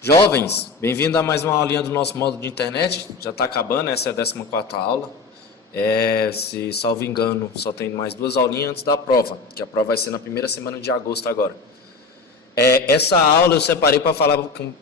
Jovens, bem-vindo a mais uma aulinha do nosso módulo de internet. Já está acabando, essa é a 14ª aula. Se salvo engano, só tem mais 2 aulinhas antes da prova, que a prova vai ser na primeira semana de agosto agora. Essa aula eu separei para falar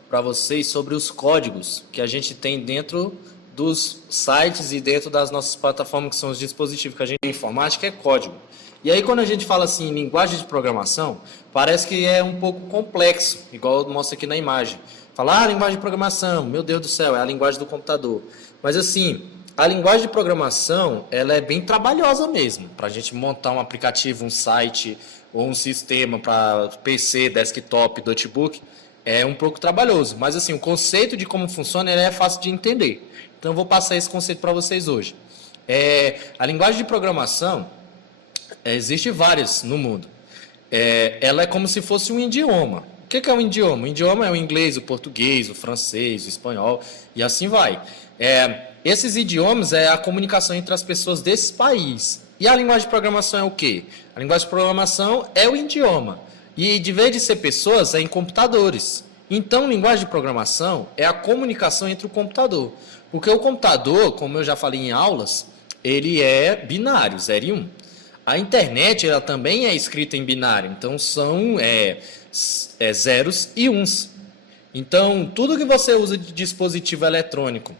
para vocês sobre os códigos que a gente tem dentro dos sites e dentro das nossas plataformas, que são os dispositivos que a gente tem. Informática é código. E aí, quando a gente fala assim em linguagem de programação, parece que é um pouco complexo, igual eu mostro aqui na imagem. Falar, linguagem de programação, meu Deus do céu, é a linguagem do computador. Mas assim, a linguagem de programação, ela é bem trabalhosa mesmo, para a gente montar um aplicativo, um site ou um sistema para PC, desktop, notebook, é um pouco trabalhoso. Mas assim, o conceito de como funciona ele é fácil de entender. Então eu vou passar esse conceito para vocês hoje. A linguagem de programação, existe várias no mundo. Ela é como se fosse um idioma. O que é um idioma? O idioma é o inglês, o português, o francês, o espanhol e assim vai. Esses idiomas é a comunicação entre as pessoas desse país. E a linguagem de programação é o quê? A linguagem de programação é o idioma. E de vez de ser pessoas, é em computadores. Então, linguagem de programação é a comunicação entre o computador. Porque o computador, como eu já falei em aulas, ele é binário, 0 e 1. A internet ela também é escrita em binário, então são zeros e uns. Então, tudo que você usa de dispositivo eletrônico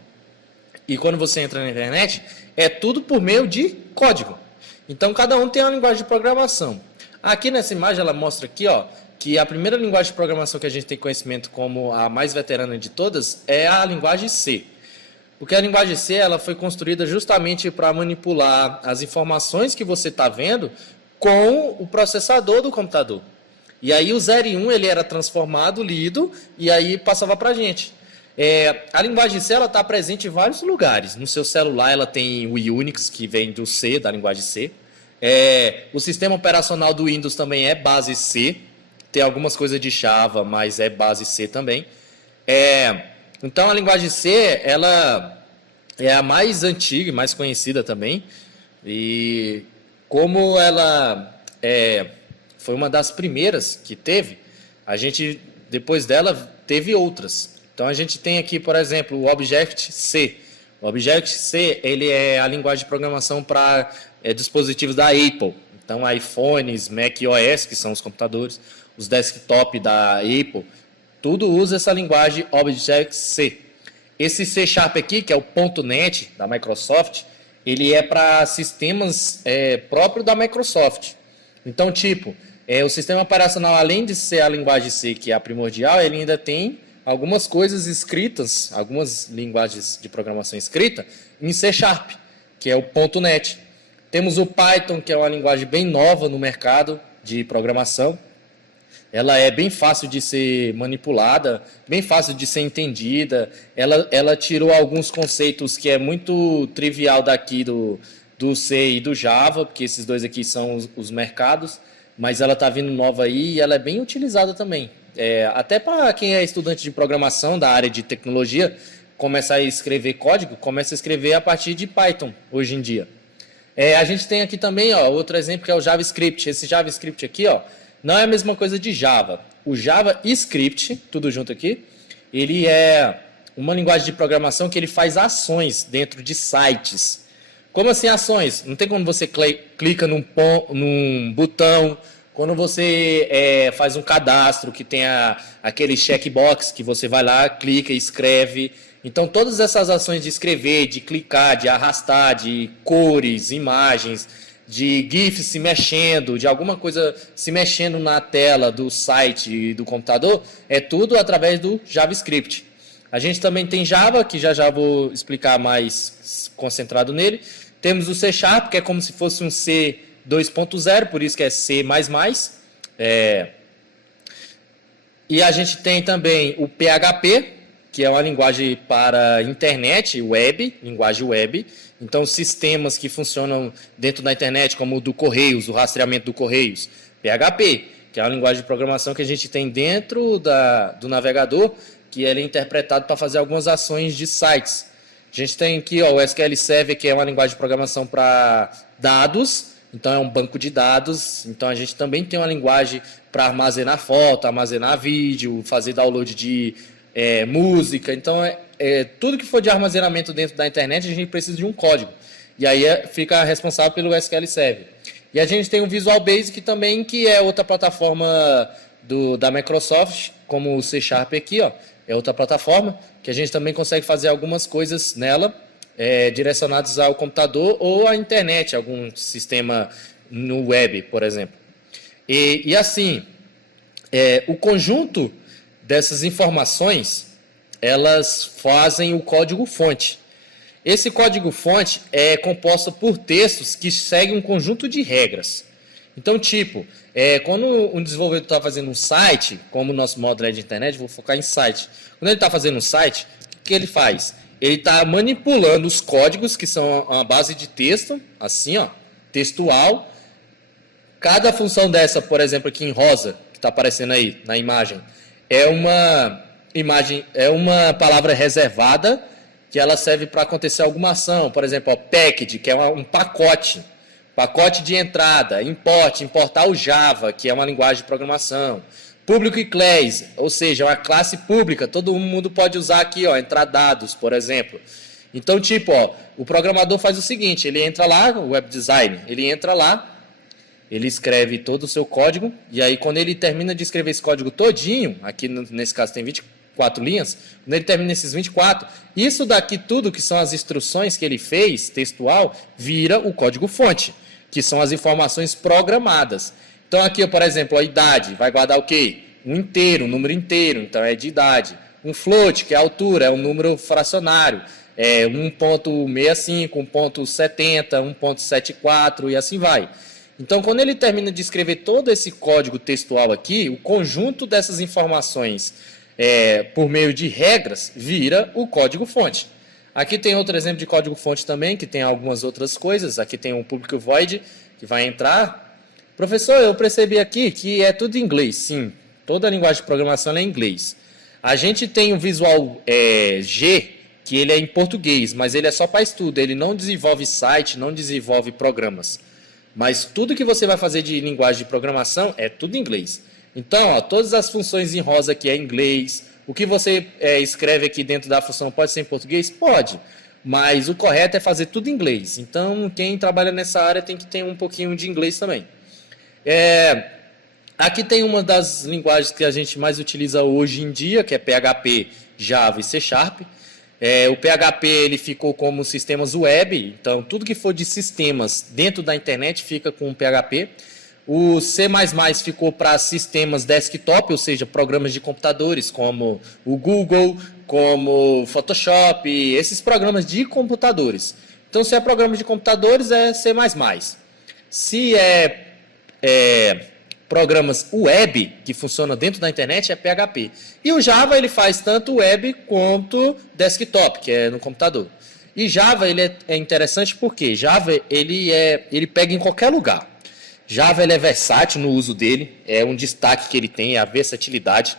e quando você entra na internet, é tudo por meio de código. Então, cada um tem uma linguagem de programação. Aqui nessa imagem, ela mostra aqui, ó, que a primeira linguagem de programação que a gente tem conhecimento como a mais veterana de todas é a linguagem C. Porque a linguagem C ela foi construída justamente para manipular as informações que você está vendo com o processador do computador. E aí o 0 e 1 ele era transformado, lido, e aí passava para a gente. A linguagem C está presente em vários lugares. No seu celular ela tem o Unix, que vem do C, da linguagem C. O sistema operacional do Windows também é base C. Tem algumas coisas de Java, mas é base C também. Então a linguagem C ela é a mais antiga e mais conhecida também. E como ela foi uma das primeiras que teve, a gente depois dela teve outras. Então a gente tem aqui, por exemplo, o Object-C. O Object-C ele é a linguagem de programação para dispositivos da Apple. Então iPhones, macOS, que são os computadores, os desktop da Apple, tudo usa essa linguagem Object-C. Esse C# aqui, que é o .NET da Microsoft, ele é para sistemas próprios da Microsoft. Então, o sistema operacional, além de ser a linguagem C, que é a primordial, ele ainda tem algumas coisas escritas, algumas linguagens de programação escrita em C#, que é o .NET. Temos o Python, que é uma linguagem bem nova no mercado de programação. Ela é bem fácil de ser manipulada, bem fácil de ser entendida. Ela tirou alguns conceitos que é muito trivial daqui do C e do Java, porque esses dois aqui são os mercados, mas ela está vindo nova aí e ela é bem utilizada também. Até para quem é estudante de programação da área de tecnologia, começar a escrever código, começa a escrever a partir de Python hoje em dia. A gente tem aqui também outro exemplo que é o JavaScript. Esse JavaScript aqui, não é a mesma coisa de Java. O JavaScript, tudo junto aqui, ele é uma linguagem de programação que ele faz ações dentro de sites. Como assim ações? Não tem como você clica num botão, quando você faz um cadastro que tem aquele checkbox que você vai lá, clica e escreve. Então todas essas ações de escrever, de clicar, de arrastar, de cores, imagens, de GIF se mexendo, de alguma coisa se mexendo na tela do site e do computador, é tudo através do JavaScript. A gente também tem Java, que já vou explicar mais concentrado nele. Temos o C#, que é como se fosse um C 2.0, por isso que é C++. E a gente tem também o PHP, que é uma linguagem para internet, web, linguagem web. Então, sistemas que funcionam dentro da internet, como o do Correios, o rastreamento do Correios. PHP, que é uma linguagem de programação que a gente tem dentro do navegador, que ele é interpretado para fazer algumas ações de sites. A gente tem aqui o SQL Server, que é uma linguagem de programação para dados. Então, é um banco de dados. Então, a gente também tem uma linguagem para armazenar foto, armazenar vídeo, fazer download de música. Então, tudo que for de armazenamento dentro da internet, a gente precisa de um código. E aí fica responsável pelo SQL Server. E a gente tem o Visual Basic também, que é outra plataforma da Microsoft, como o C Sharp aqui, ó, é outra plataforma, que a gente também consegue fazer algumas coisas nela, direcionadas ao computador ou à internet, algum sistema no web, por exemplo. E assim, o conjunto dessas informações, elas fazem o código-fonte. Esse código-fonte é composto por textos que seguem um conjunto de regras. Então, quando um desenvolvedor está fazendo um site, como o nosso módulo é de internet, vou focar em site. Quando ele está fazendo um site, o que ele faz? Ele está manipulando os códigos, que são a base de texto, assim, ó, textual. Cada função dessa, por exemplo, aqui em rosa, que está aparecendo aí na imagem, é uma palavra reservada, que ela serve para acontecer alguma ação. Por exemplo, package, que é um pacote de entrada, importar o Java, que é uma linguagem de programação, público e class, ou seja, uma classe pública, todo mundo pode usar aqui, ó, entrar dados, por exemplo. Então, o programador faz o seguinte, ele entra lá, o web design, ele entra lá, ele escreve todo o seu código, e aí quando ele termina de escrever esse código todinho, aqui nesse caso tem 24 linhas, quando ele termina esses 24, isso daqui tudo, que são as instruções que ele fez, textual, vira o código-fonte, que são as informações programadas. Então aqui, por exemplo, a idade, vai guardar o quê? Um número inteiro, então é de idade. Um float, que é a altura, é um número fracionário, 1.65, 1.70, 1.74 e assim vai. Então, quando ele termina de escrever todo esse código textual aqui, o conjunto dessas informações por meio de regras vira o código-fonte. Aqui tem outro exemplo de código-fonte também, que tem algumas outras coisas. Aqui tem um público void, que vai entrar. Professor, eu percebi aqui que é tudo em inglês. Sim, toda a linguagem de programação é em inglês. A gente tem o Visual G, que ele é em português, mas ele é só para estudo. Ele não desenvolve site, não desenvolve programas. Mas tudo que você vai fazer de linguagem de programação é tudo em inglês. Então, todas as funções em rosa aqui é em inglês. O que você escreve aqui dentro da função pode ser em português? Pode. Mas o correto é fazer tudo em inglês. Então, quem trabalha nessa área tem que ter um pouquinho de inglês também. Aqui tem uma das linguagens que a gente mais utiliza hoje em dia, que é PHP, Java e C Sharp. O PHP ele ficou como sistemas web, então tudo que for de sistemas dentro da internet fica com o PHP. O C++ ficou para sistemas desktop, ou seja, programas de computadores como o Google, como o Photoshop, esses programas de computadores. Então, se é programa de computadores, é C++. Se programas web, que funcionam dentro da internet, é PHP. E o Java ele faz tanto web quanto desktop, que é no computador. E Java ele é interessante porque Java ele pega em qualquer lugar. Java ele é versátil no uso dele, é um destaque que ele tem, é a versatilidade.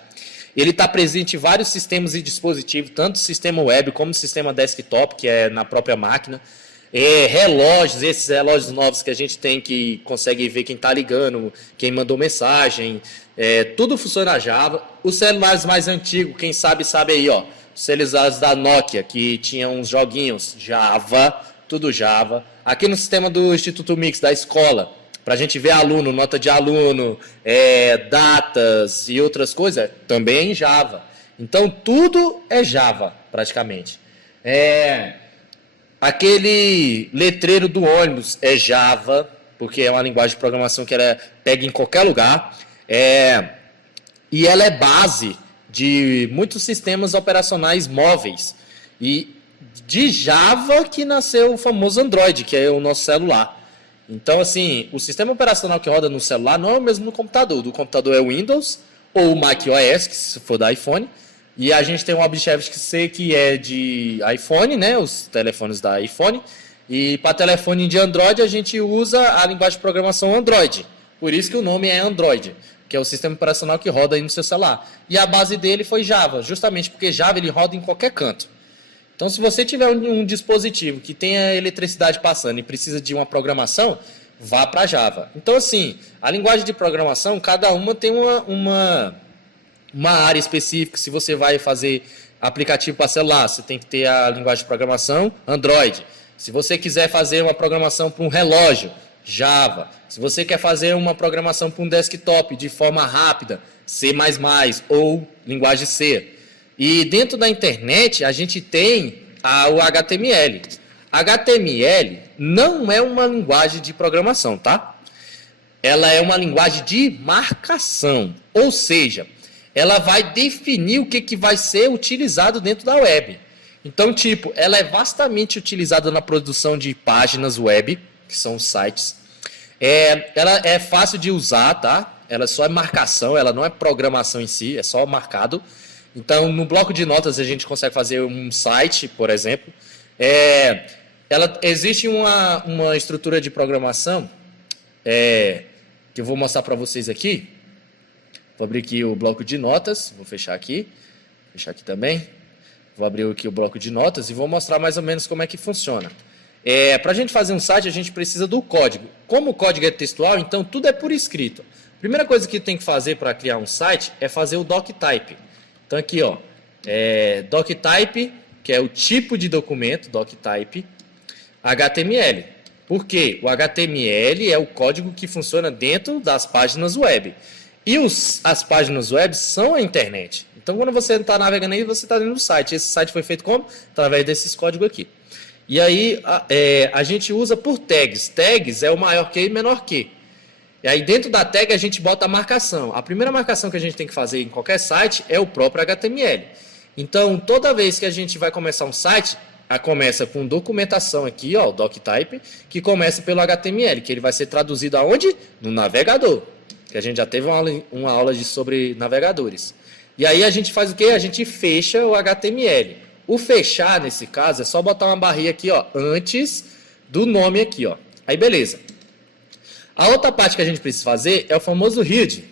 Ele está presente em vários sistemas e dispositivos, tanto sistema web como sistema desktop, que é na própria máquina. Relógios, esses relógios novos que a gente tem que consegue ver quem está ligando, quem mandou mensagem, tudo funciona na Java. Os celulares mais antigos, quem sabe aí, ó, os celulares da Nokia, que tinham uns joguinhos, Java, tudo Java. Aqui no sistema do Instituto Mix, da escola, para a gente ver aluno, nota de aluno, datas e outras coisas, também em Java. Então, tudo é Java, praticamente. Aquele letreiro do ônibus é Java, porque é uma linguagem de programação que ela pega em qualquer lugar. E ela é base de muitos sistemas operacionais móveis. E de Java que nasceu o famoso Android, que é o nosso celular. Então, assim, o sistema operacional que roda no celular não é o mesmo no computador. Do computador é o Windows ou o macOS, que se for da iPhone. E a gente tem um Objective-C que é de iPhone, né? Os telefones da iPhone. E para telefone de Android a gente usa a linguagem de programação Android. Por isso que o nome é Android, que é o sistema operacional que roda aí no seu celular. E a base dele foi Java, justamente porque Java ele roda em qualquer canto. Então, se você tiver um dispositivo que tenha eletricidade passando e precisa de uma programação, vá para Java. Então, assim, a linguagem de programação, cada uma tem uma área específica. Se você vai fazer aplicativo para celular, você tem que ter a linguagem de programação Android. Se você quiser fazer uma programação para um relógio, Java. Se você quer fazer uma programação para um desktop de forma rápida, C++ ou linguagem C. E dentro da internet a gente tem o HTML. HTML não é uma linguagem de programação, tá? Ela é uma linguagem de marcação, ou seja, ela vai definir o que vai ser utilizado dentro da web. Então, tipo, ela é vastamente utilizada na produção de páginas web, que são os sites. Ela é fácil de usar, tá? Ela só é marcação, ela não é programação em si, é só marcado. Então, no bloco de notas a gente consegue fazer um site, por exemplo. Existe uma estrutura de programação que eu vou mostrar para vocês aqui. Vou abrir aqui o bloco de notas, vou fechar aqui também. Vou abrir aqui o bloco de notas e vou mostrar mais ou menos como é que funciona. Para a gente fazer um site, a gente precisa do código. Como o código é textual, então tudo é por escrito. A primeira coisa que tem que fazer para criar um site é fazer o doctype. Então aqui, ó, doctype, que é o tipo de documento, doctype, HTML. Por quê? O HTML é o código que funciona dentro das páginas web. E as páginas web são a internet. Então, quando você está navegando aí, você está dentro do site. Esse site foi feito como? Através desses códigos aqui. E aí, a gente usa por tags. Tags é o maior que e menor que. E aí, dentro da tag, a gente bota a marcação. A primeira marcação que a gente tem que fazer em qualquer site é o próprio HTML. Então, toda vez que a gente vai começar um site, começa com documentação aqui, ó, o doctype, que começa pelo HTML, que ele vai ser traduzido aonde? No navegador. Que a gente já teve uma aula sobre navegadores. E aí a gente faz o quê? A gente fecha o HTML. O fechar, nesse caso, é só botar uma barrinha aqui, ó, antes do nome aqui, ó. Aí, beleza. A outra parte que a gente precisa fazer é o famoso head.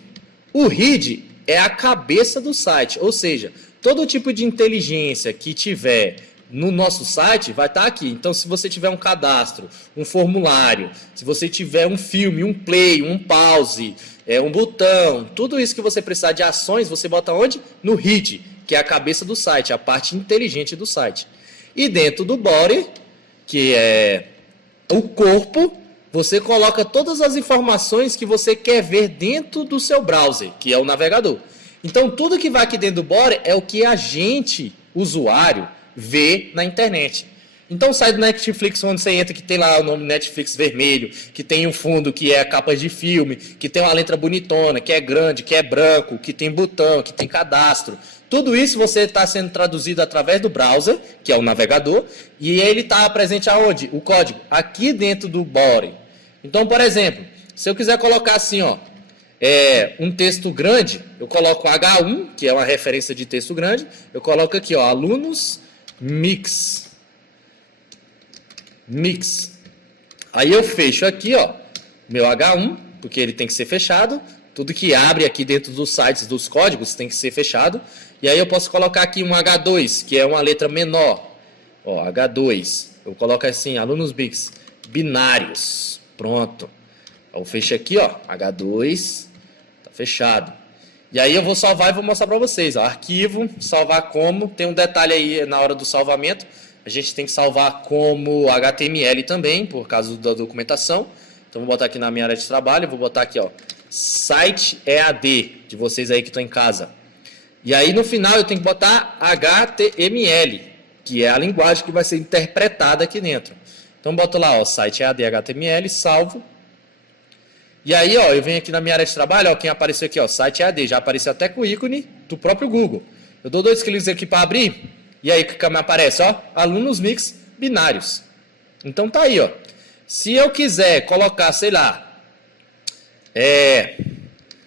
O head é a cabeça do site, ou seja, todo tipo de inteligência que tiver no nosso site vai estar aqui. Então, se você tiver um cadastro, um formulário, se você tiver um filme, um play, um pause, um botão, tudo isso que você precisar de ações, você bota onde? No head, que é a cabeça do site, a parte inteligente do site. E dentro do body, que é o corpo, você coloca todas as informações que você quer ver dentro do seu browser, que é o navegador. Então, tudo que vai aqui dentro do body é o que a gente, usuário, vê na internet. Então, sai do Netflix, onde você entra, que tem lá o nome Netflix vermelho, que tem um fundo que é a capa de filme, que tem uma letra bonitona, que é grande, que é branco, que tem botão, que tem cadastro. Tudo isso você está sendo traduzido através do browser, que é o navegador, e ele está presente aonde? O código, aqui dentro do body. Então, por exemplo, se eu quiser colocar assim, ó, um texto grande, eu coloco H1, que é uma referência de texto grande, eu coloco aqui, ó, alunos mix. Aí eu fecho aqui, ó, meu H1, porque ele tem que ser fechado. Tudo que abre aqui dentro dos sites, dos códigos, tem que ser fechado. E aí eu posso colocar aqui um H2, que é uma letra menor. Ó, H2. Eu coloco assim, alunos mix, binários. Pronto. Eu fecho aqui, ó, H2, tá fechado. E aí eu vou salvar e vou mostrar para vocês, ó, arquivo, salvar como, tem um detalhe aí na hora do salvamento, a gente tem que salvar como HTML também, por causa da documentação. Então vou botar aqui na minha área de trabalho, vou botar aqui, ó, site EAD, de vocês aí que estão em casa. E aí no final eu tenho que botar HTML, que é a linguagem que vai ser interpretada aqui dentro. Então boto lá, ó, site EAD HTML, salvo. E aí, ó, eu venho aqui na minha área de trabalho, ó, quem apareceu aqui, ó, site EAD, já apareceu até com o ícone do próprio Google. Eu dou 2 cliques aqui para abrir, e aí o que me aparece, ó, alunos mix binários. Então tá aí, ó. Se eu quiser colocar, sei lá,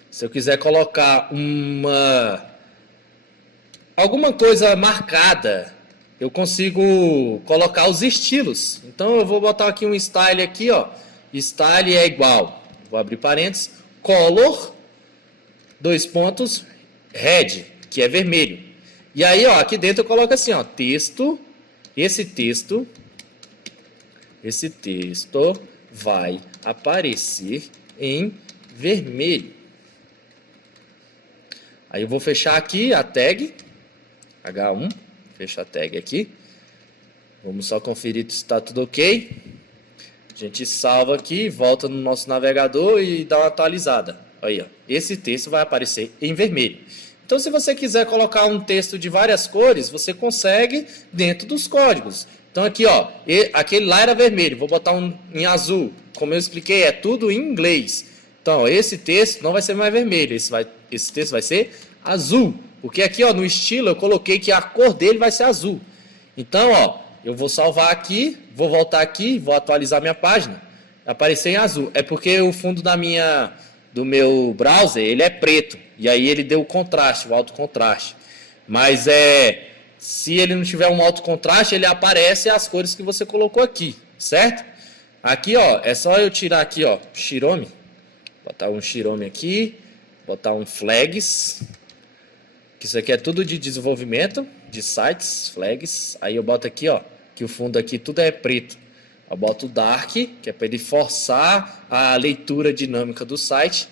se eu quiser colocar alguma coisa marcada, eu consigo colocar os estilos. Então eu vou botar aqui um style aqui, ó. Style é igual, vou abrir parênteses, color, 2 pontos, red, que é vermelho. E aí, ó, aqui dentro eu coloco assim, ó, texto, esse texto vai aparecer em vermelho. Aí eu vou fechar aqui a tag, H1, fecha a tag aqui. Vamos só conferir se está tudo ok. A gente salva aqui, volta no nosso navegador e dá uma atualizada. Aí, ó, esse texto vai aparecer em vermelho. Então, se você quiser colocar um texto de várias cores, você consegue dentro dos códigos. Então, aqui, ó, aquele lá era vermelho, vou botar um em azul. Como eu expliquei, é tudo em inglês. Então, ó, esse texto não vai ser mais vermelho, esse texto vai ser azul. Porque aqui, ó, no estilo, eu coloquei que a cor dele vai ser azul. Então, ó, eu vou salvar aqui, vou voltar aqui, vou atualizar minha página. Aparecer em azul. É porque o fundo do meu browser, ele é preto. E aí ele deu o contraste, o alto contraste. Mas se ele não tiver um alto contraste, ele aparece as cores que você colocou aqui, certo? Aqui, ó, é só eu tirar aqui, ó, Chrome. Botar um Chrome aqui, botar um flags. Que isso aqui é tudo de desenvolvimento de sites, flags. Aí eu boto aqui, ó, que o fundo aqui tudo é preto. Eu boto o dark, que é para ele forçar a leitura dinâmica do site.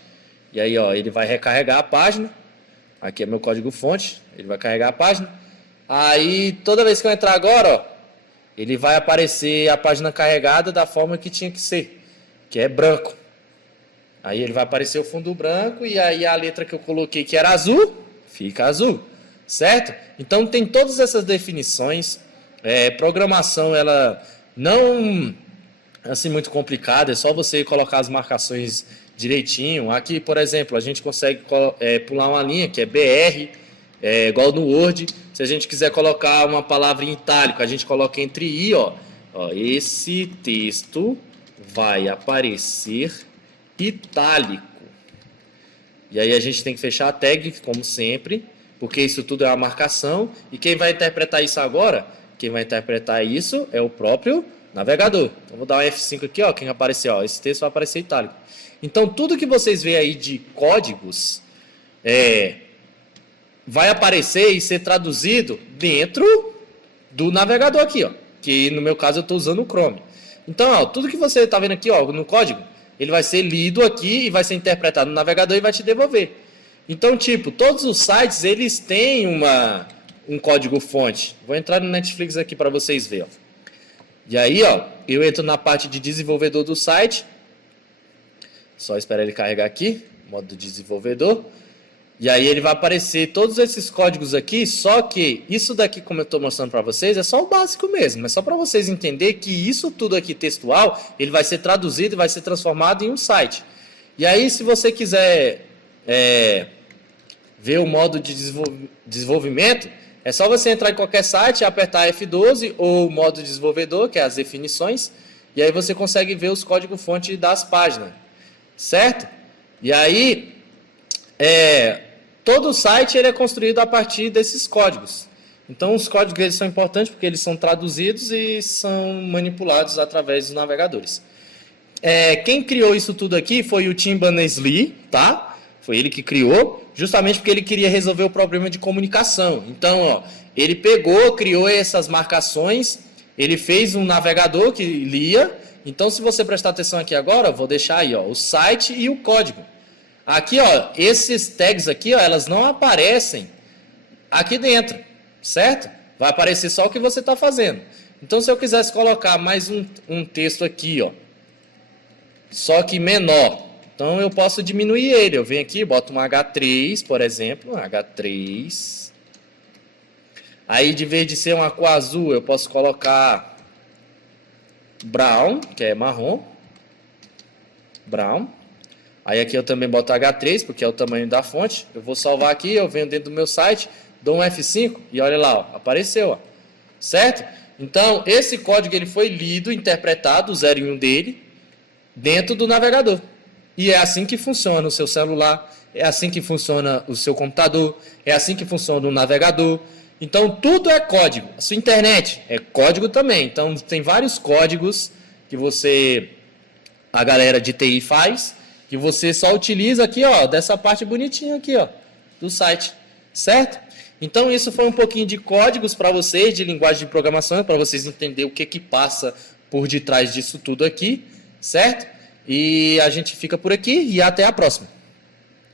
E aí, ó, ele vai recarregar a página. Aqui é meu código fonte, ele vai carregar a página. Aí, toda vez que eu entrar agora, ó, ele vai aparecer a página carregada da forma que tinha que ser, que é branco. Aí ele vai aparecer o fundo branco e aí a letra que eu coloquei que era azul, fica azul, certo? Então tem todas essas definições. Programação, ela não assim muito complicada, é só você colocar as marcações direitinho. Aqui, por exemplo, a gente consegue pular uma linha que é BR, igual no Word. Se a gente quiser colocar uma palavra em itálico, a gente coloca entre I, ó, esse texto vai aparecer itálico. E aí a gente tem que fechar a tag, como sempre, porque isso tudo é uma marcação. E quem vai interpretar isso agora, quem vai interpretar isso é o próprio navegador. Então vou dar um F5 aqui, ó, quem aparecer, ó, esse texto vai aparecer itálico. Então tudo que vocês veem aí de códigos vai aparecer e ser traduzido dentro do navegador aqui, ó, que no meu caso eu estou usando o Chrome. Então, ó, tudo que você está vendo aqui, ó, no código, ele vai ser lido aqui e vai ser interpretado no navegador e vai te devolver. Então, tipo, todos os sites, eles têm um código fonte. Vou entrar no Netflix aqui para vocês verem. E aí, ó, eu entro na parte de desenvolvedor do site. Só esperar ele carregar aqui, modo desenvolvedor. E aí ele vai aparecer todos esses códigos aqui, só que isso daqui, como eu estou mostrando para vocês, é só o básico mesmo. É só para vocês entenderem que isso tudo aqui textual, ele vai ser traduzido e vai ser transformado em um site. E aí, se você quiser ver o modo de desenvolvimento, é só você entrar em qualquer site, apertar F12 ou modo desenvolvedor, que é as definições, e aí você consegue ver os códigos-fonte das páginas, certo? E aí, todo o site ele é construído a partir desses códigos. Então, os códigos eles são importantes porque eles são traduzidos e são manipulados através dos navegadores. Quem criou isso tudo aqui foi o Tim Berners-Lee, tá? Foi ele que criou, justamente porque ele queria resolver o problema de comunicação. Então, ó, ele criou essas marcações, ele fez um navegador que lia. Então, se você prestar atenção aqui agora, eu vou deixar aí, ó, o site e o código. Aqui, ó, esses tags aqui, ó, elas não aparecem aqui dentro, certo? Vai aparecer só o que você está fazendo. Então, se eu quisesse colocar mais um texto aqui, ó, só que menor, então eu posso diminuir ele. Eu venho aqui, boto um H3, por exemplo, H3. Aí, de vez de ser uma cor azul, eu posso colocar brown, que é marrom, brown. Aí aqui eu também boto H3, porque é o tamanho da fonte. Eu vou salvar aqui, eu venho dentro do meu site, dou um F5 e olha lá, ó, apareceu, ó, certo? Então, esse código ele foi lido, interpretado, o 0 e 1 dele, dentro do navegador. E é assim que funciona o seu celular, é assim que funciona o seu computador, é assim que funciona o navegador. Então, tudo é código. A sua internet é código também. Então, tem vários códigos que a galera de TI faz, que você só utiliza aqui, ó, dessa parte bonitinha aqui, ó, do site, certo? Então, isso foi um pouquinho de códigos para vocês, de linguagem de programação, para vocês entenderem o que passa por detrás disso tudo aqui, certo? E a gente fica por aqui e até a próxima.